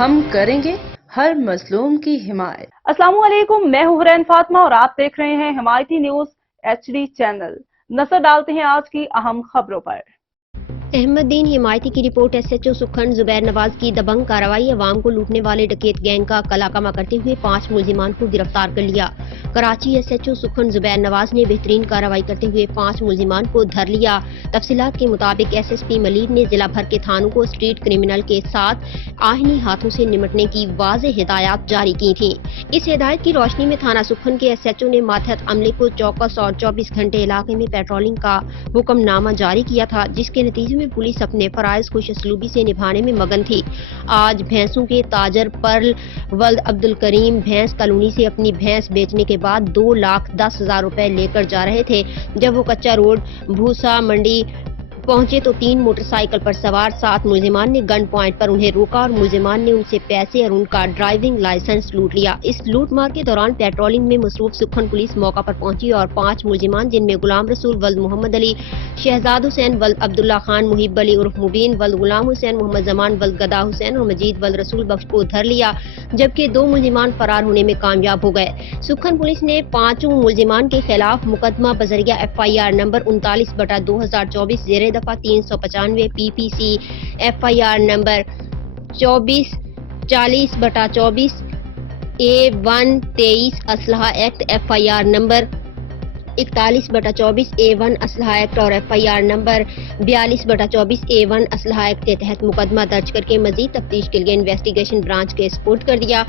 ہم کریں گے ہر مظلوم کی حمایت۔ السلام علیکم، میں ہوں حرین فاطمہ اور آپ دیکھ رہے ہیں حمایتی نیوز HD چینل۔ نظر ڈالتے ہیں آج کی اہم خبروں پر۔ احمد دین حمایتی کی رپورٹ SHO سکھن زبیر نواز کی دبنگ کارروائی، عوام کو لوٹنے والے ڈکیت گینگ کا کلاکمہ کرتے ہوئے 5 ملزمان کو گرفتار کر لیا۔ کراچی SHO سکھن زبیر نواز نے بہترین کارروائی کرتے ہوئے 5 ملزمان کو دھر لیا۔ تفصیلات کے مطابق SSP ملید نے ضلع بھر کے تھانوں کو اسٹریٹ کرمنل کے ساتھ آہنی ہاتھوں سے نمٹنے کی واضح ہدایات جاری کی تھیں۔ اس ہدایت کی روشنی میں تھانہ سکھن کے SHO نے ماتحت عملے کو چوکس اور 24 گھنٹے علاقے میں پیٹرولنگ کا حکم نامہ جاری کیا تھا، جس کے نتیجے میں پولیس اپنے فرائض خوش اسلوبی سے نبھانے میں مگن تھی۔ آج بھینسوں کے تاجر پرل ولد عبدالکریم بھینس کالونی سے اپنی بھینس بیچنے کے بعد 2,10,000 روپے لے کر جا رہے تھے۔ جب وہ کچا روڈ بھوسا منڈی پہنچے تو 3 موٹر سائیکل پر سوار 7 ملزمان نے گن پوائنٹ پر انہیں روکا اور ملزمان نے ان سے پیسے اور ان کا ڈرائیونگ لائسنس لوٹ لیا۔ اس لوٹ مار کے دوران پیٹرولنگ میں مصروف سکھن پولیس موقع پر پہنچی اور 5 ملزمان جن میں غلام رسول ولد محمد علی، شہزاد حسین ولد عبداللہ خان، محب علی عرف مبین ولد غلام حسین، محمد زمان ولد گدا حسین اور مجید ولد رسول بخش کو دھر لیا، جبکہ 2 ملزمان فرار ہونے میں کامیاب ہو گئے۔ سکھن پولیس نے 5 ملزمان کے خلاف مقدمہ بذریعہ FIR نمبر 39/2024 زیر دفعہ 395 PPC FIR نمبر 24/40/24 A1 23 اسلحہ ایکٹ، FIR نمبر 41/24 A1 اسلحہ ایکٹ اور FIR نمبر 42/24 A1 اسلحہ ایکٹ کے تحت مقدمہ درج کر کے مزید تفتیش کے لیے انویسٹیگیشن برانچ کے سپرد کر دیا۔